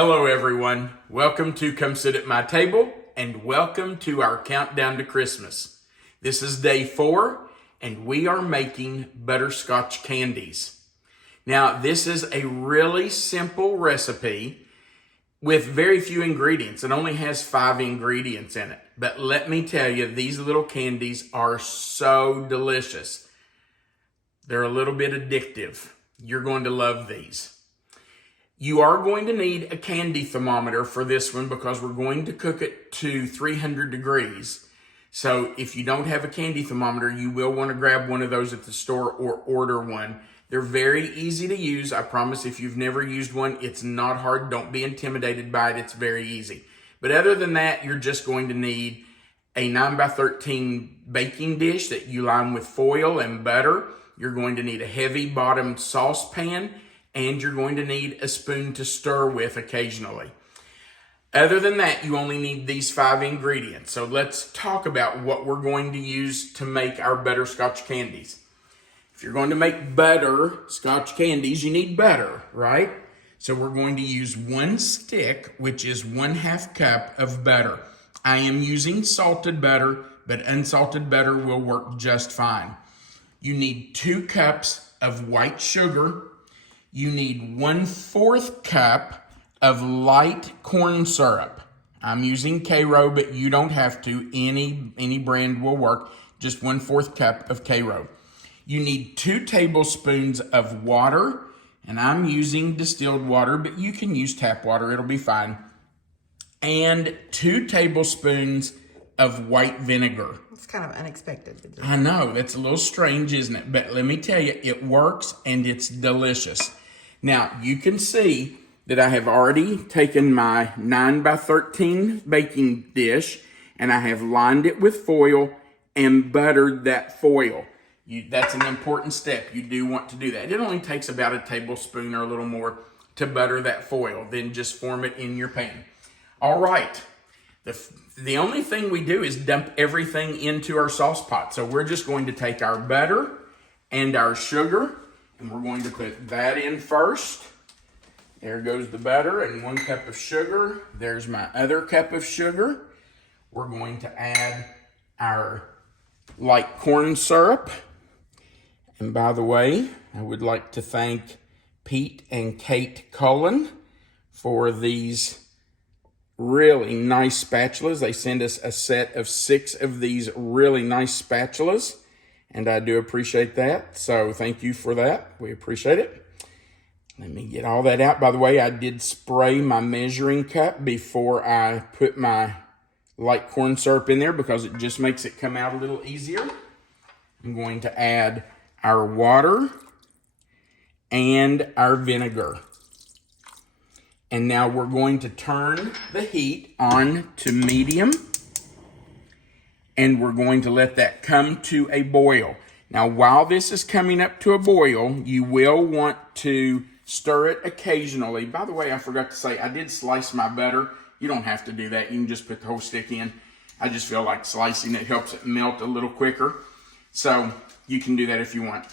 Hello everyone, welcome to Come Sit at My Table and welcome to our countdown to Christmas. This is day 4 and we are making butterscotch candies. Now this is a really simple recipe with very few ingredients. It only has 5 ingredients in it. But let me tell you, these little candies are so delicious. They're a little bit addictive. You're going to love these. You are going to need a candy thermometer for this one because we're going to cook it to 300 degrees. So if you don't have a candy thermometer, you will want to grab one of those at the store or order one. They're very easy to use. I promise if you've never used one, it's not hard. Don't be intimidated by it. It's very easy. But other than that, you're just going to need a 9x13 baking dish that you line with foil and butter. You're going to need a heavy bottomed saucepan, and you're going to need a spoon to stir with occasionally. Other than that, you only need these 5 ingredients. So let's talk about what we're going to use to make our butterscotch candies. If you're going to make butterscotch candies, you need butter, right? So we're going to use 1 stick, which is 1/2 cup of butter. I am using salted butter, but unsalted butter will work just fine. You need 2 cups of white sugar. You need 1/4 cup of light corn syrup. I'm using Karo, but you don't have to. Any brand will work. Just 1/4 cup of Karo. You need 2 tablespoons of water, and I'm using distilled water, but you can use tap water. It'll be fine. And 2 tablespoons of white vinegar. It's kind of unexpected. I know, that's a little strange, isn't it? But let me tell you, it works and it's delicious. Now, you can see that I have already taken my 9x13 baking dish and I have lined it with foil and buttered that foil. That's an important step. You do want to do that. It only takes about a tablespoon or a little more to butter that foil. Then just form it in your pan. All right. The only thing we do is dump everything into our sauce pot. So we're just going to take our butter and our sugar, and we're going to put that in first. There goes the butter and 1 cup of sugar. There's my other cup of sugar. We're going to add our light corn syrup. And by the way, I would like to thank Pete and Kate Cullen for these really nice spatulas. They send us a set of 6 of these really nice spatulas, and I do appreciate that. So thank you for that. We appreciate it. Let me get all that out. By the way, I did spray my measuring cup before I put my light corn syrup in there because it just makes it come out a little easier. I'm going to add our water and our vinegar. And now we're going to turn the heat on to medium. And we're going to let that come to a boil. Now, while this is coming up to a boil, you will want to stir it occasionally. By the way, I forgot to say, I did slice my butter. You don't have to do that. You can just put the whole stick in. I just feel like slicing it helps it melt a little quicker. So you can do that if you want.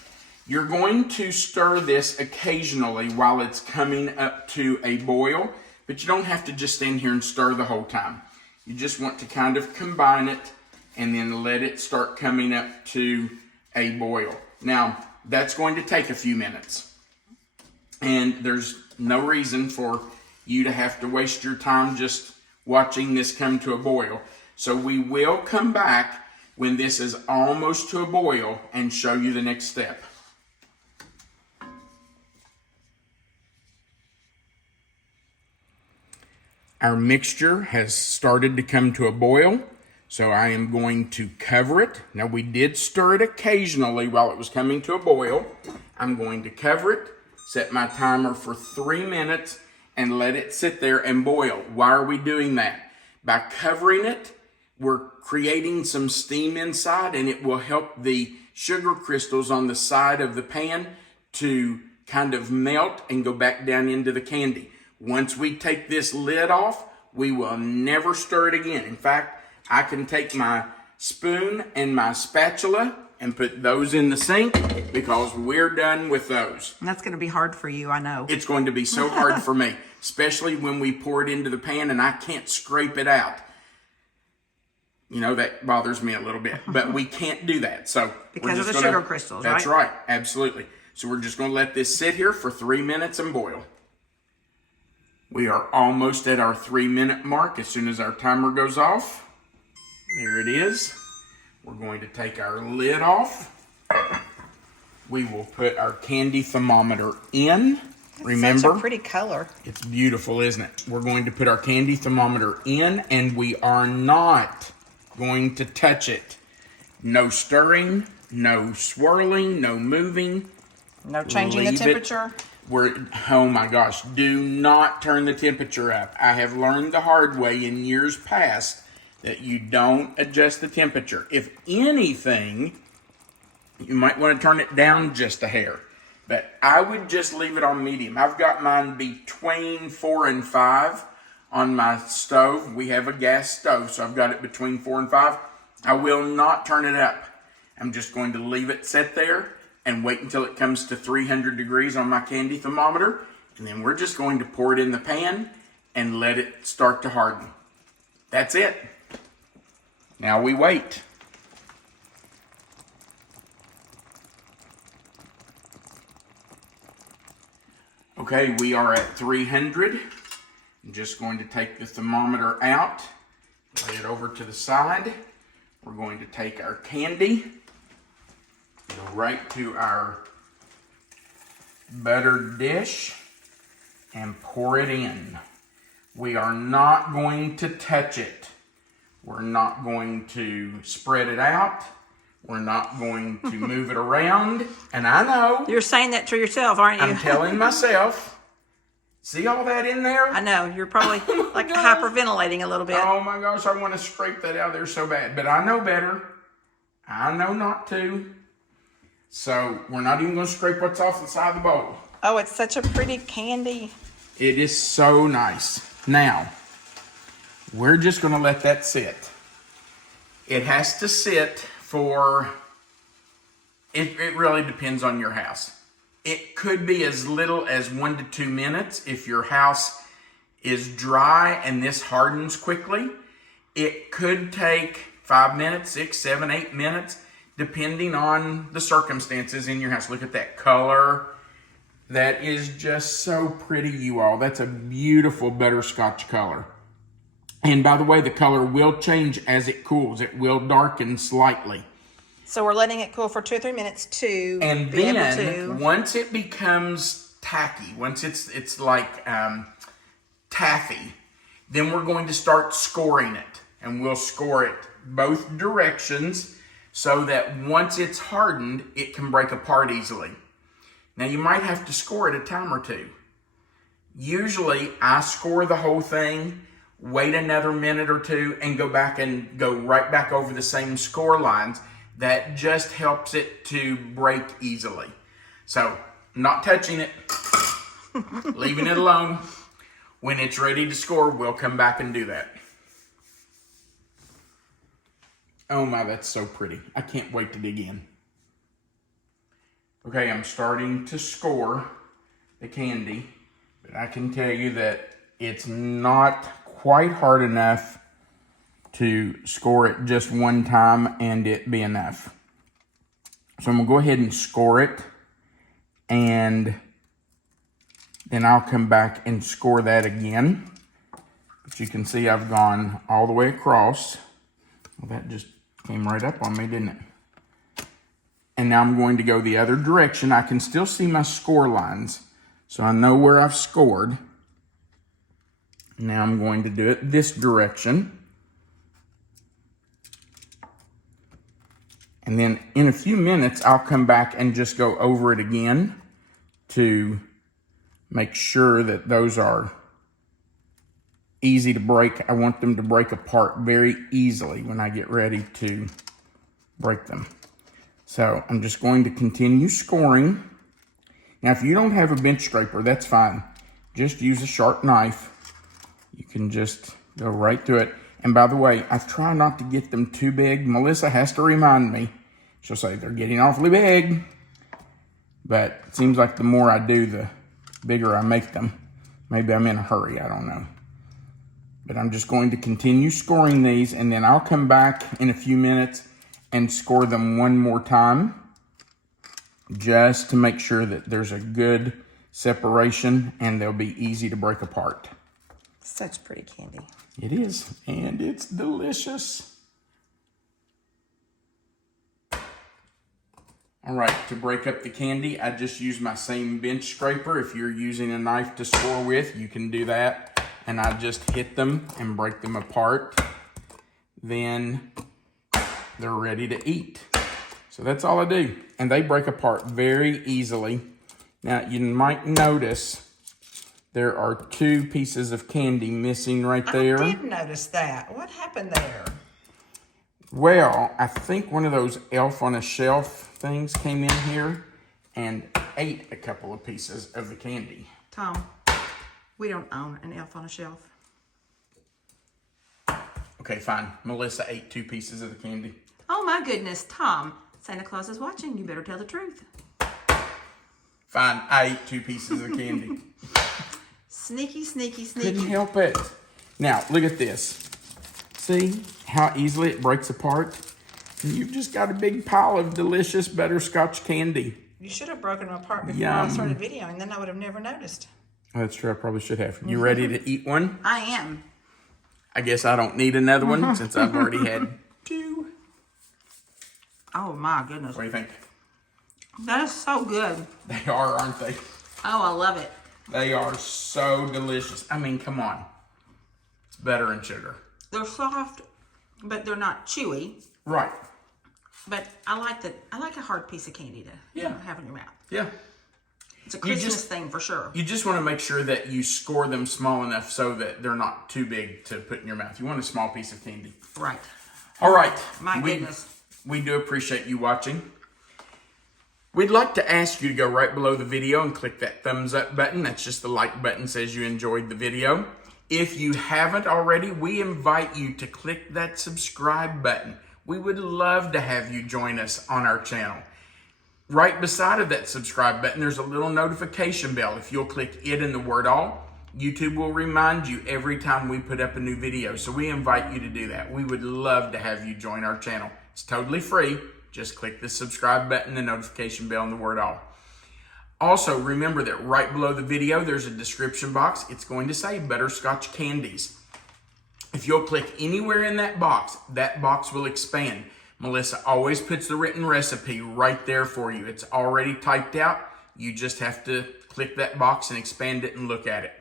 You're going to stir this occasionally while it's coming up to a boil, but you don't have to just stand here and stir the whole time. You just want to kind of combine it and then let it start coming up to a boil. Now, that's going to take a few minutes. And there's no reason for you to have to waste your time just watching this come to a boil. So we will come back when this is almost to a boil and show you the next step. Our mixture has started to come to a boil, so I am going to cover it. Now, we did stir it occasionally while it was coming to a boil. I'm going to cover it, set my timer for 3 minutes, and let it sit there and boil. Why are we doing that? By covering it, we're creating some steam inside, and it will help the sugar crystals on the side of the pan to kind of melt and go back down into the candy. Once we take this lid off, we will never stir it again. In fact, I can take my spoon and my spatula and put those in the sink because we're done with those. And that's going to be hard for you, I know. It's going to be so hard for me, especially when we pour it into the pan and I can't scrape it out. You know, that bothers me a little bit, but we can't do that. So because of the sugar crystals, right? That's right, absolutely. So we're just going to let this sit here for 3 minutes and boil. We are almost at our 3-minute mark. As soon as our timer goes off, there it is. We're going to take our lid off. We will put our candy thermometer in. Remember, such a pretty color. It's beautiful, isn't it? We're going to put our candy thermometer in, and we are not going to touch it. No stirring, no swirling, no moving. No changing the temperature. Oh my gosh, do not turn the temperature up. I have learned the hard way in years past that you don't adjust the temperature. If anything, you might want to turn it down just a hair. But I would just leave it on medium. I've got mine between 4 and 5 on my stove. We have a gas stove, so I've got it between 4 and 5. I will not turn it up. I'm just going to leave it set there and wait until it comes to 300 degrees on my candy thermometer. And then we're just going to pour it in the pan and let it start to harden. That's it. Now we wait. Okay, we are at 300. I'm just going to take the thermometer out, lay it over to the side. We're going to take our candy, go right to our buttered dish, and pour it in. We are not going to touch it. We're not going to spread it out. We're not going to move it around. And I know. You're saying that to yourself, aren't you? I'm telling myself. See all that in there? I know. You're probably like hyperventilating a little bit. Oh my gosh, I want to scrape that out of there so bad. But I know better. I know not to. So we're not even going to scrape what's off the side of the bowl. Oh, it's such a pretty candy. It is so nice. Now, we're just going to let that sit. It has to sit for, it really depends on your house. It could be as little as 1 to 2 minutes if your house is dry and this hardens quickly. It could take 5 minutes, 6, 7, 8 minutes, depending on the circumstances in your house. Look at that color. That is just so pretty, you all. That's a beautiful butterscotch color. And by the way, the color will change as it cools. It will darken slightly. So we're letting it cool for 2 or 3 minutes to and be then, able to... once it becomes tacky, once it's like taffy, then we're going to start scoring it. And we'll score it both directions so that once it's hardened, it can break apart easily. Now, you might have to score it a time or two. Usually, I score the whole thing, wait another minute or two, and go back and go right back over the same score lines. That just helps it to break easily. So, not touching it, leaving it alone. When it's ready to score, we'll come back and do that. Oh my, that's so pretty. I can't wait to dig in. Okay, I'm starting to score the candy, but I can tell you that it's not quite hard enough to score it just one time and it be enough. So I'm gonna go ahead and score it, and then I'll come back and score that again. But you can see I've gone all the way across. Well, that just came right up on me, didn't it? And now I'm going to go the other direction. I can still see my score lines, so I know where I've scored. Now I'm going to do it this direction. And then in a few minutes, I'll come back and just go over it again to make sure that those are easy to break. I want them to break apart very easily when I get ready to break them. So I'm just going to continue scoring. Now, if you don't have a bench scraper, that's fine. Just use a sharp knife. You can just go right through it. And by the way, I try not to get them too big. Melissa has to remind me. She'll say they're getting awfully big. But it seems like the more I do, the bigger I make them. Maybe I'm in a hurry, I don't know. But I'm just going to continue scoring these, and then I'll come back in a few minutes and score them one more time, just to make sure that there's a good separation and they'll be easy to break apart. Such pretty candy. It is, and it's delicious. All right, to break up the candy, I just use my same bench scraper. If you're using a knife to score with, you can do that. And I just hit them and break them apart. Then they're ready to eat. So that's all I do. And they break apart very easily. Now, you might notice there are 2 pieces of candy missing right there. I did notice that. What happened there? Well, I think one of those Elf on a Shelf things came in here and ate a couple of pieces of the candy. Tom, we don't own an Elf on a Shelf. Okay, fine. Melissa ate 2 pieces of the candy. Oh my goodness, Tom. Santa Claus is watching. You better tell the truth. Fine, I ate 2 pieces of candy. Sneaky, sneaky, sneaky. Couldn't help it. Now, look at this. See how easily it breaks apart? And you've just got a big pile of delicious butterscotch candy. You should have broken them apart before Yum. I started videoing. Then I would have never noticed. That's true, I probably should have. You ready to eat one? I am. I guess I don't need another one since I've already had 2. Oh my goodness. What do you think? That is so good. They are, aren't they? Oh, I love it. They are so delicious. I mean, come on. It's butter and sugar. They're soft, but they're not chewy. Right. But I like a hard piece of candy to have in your mouth. Yeah. It's a Christmas thing for sure. You just want to make sure that you score them small enough so that they're not too big to put in your mouth. You want a small piece of candy. Right. All right. My goodness. We do appreciate you watching. We'd like to ask you to go right below the video and click that thumbs up button. That's just the like button, says you enjoyed the video. If you haven't already, we invite you to click that subscribe button. We would love to have you join us on our channel. Right beside of that subscribe button, there's a little notification bell. If you'll click it in the word all, YouTube will remind you every time we put up a new video. So we invite you to do that. We would love to have you join our channel. It's totally free. Just click the subscribe button, the notification bell, and the word all. Also, remember that right below the video, there's a description box. It's going to say Butterscotch Candies. If you'll click anywhere in that box will expand. Melissa always puts the written recipe right there for you. It's already typed out. You just have to click that box and expand it and look at it.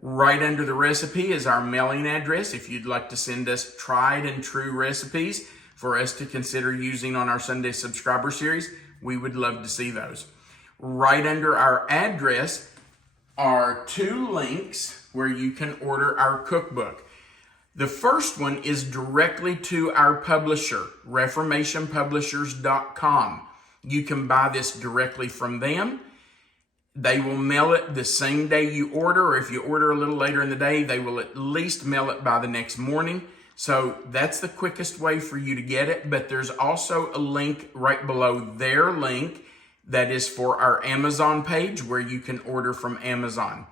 Right under the recipe is our mailing address. If you'd like to send us tried and true recipes for us to consider using on our Sunday subscriber series, we would love to see those. Right under our address are 2 links where you can order our cookbook. The first one is directly to our publisher, reformationpublishers.com. You can buy this directly from them. They will mail it the same day you order, or if you order a little later in the day, they will at least mail it by the next morning. So that's the quickest way for you to get it. But there's also a link right below their link that is for our Amazon page where you can order from Amazon.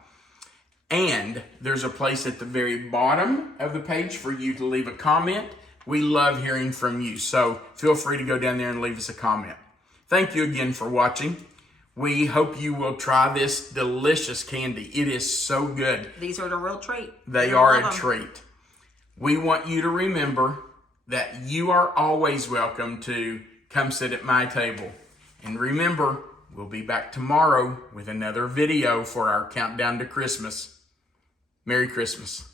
And there's a place at the very bottom of the page for you to leave a comment. We love hearing from you, so feel free to go down there and leave us a comment. Thank you again for watching. We hope you will try this delicious candy. It is so good. These are the real treat. They are a treat. We want you to remember that you are always welcome to come sit at my table. And remember, we'll be back tomorrow with another video for our countdown to Christmas. Merry Christmas.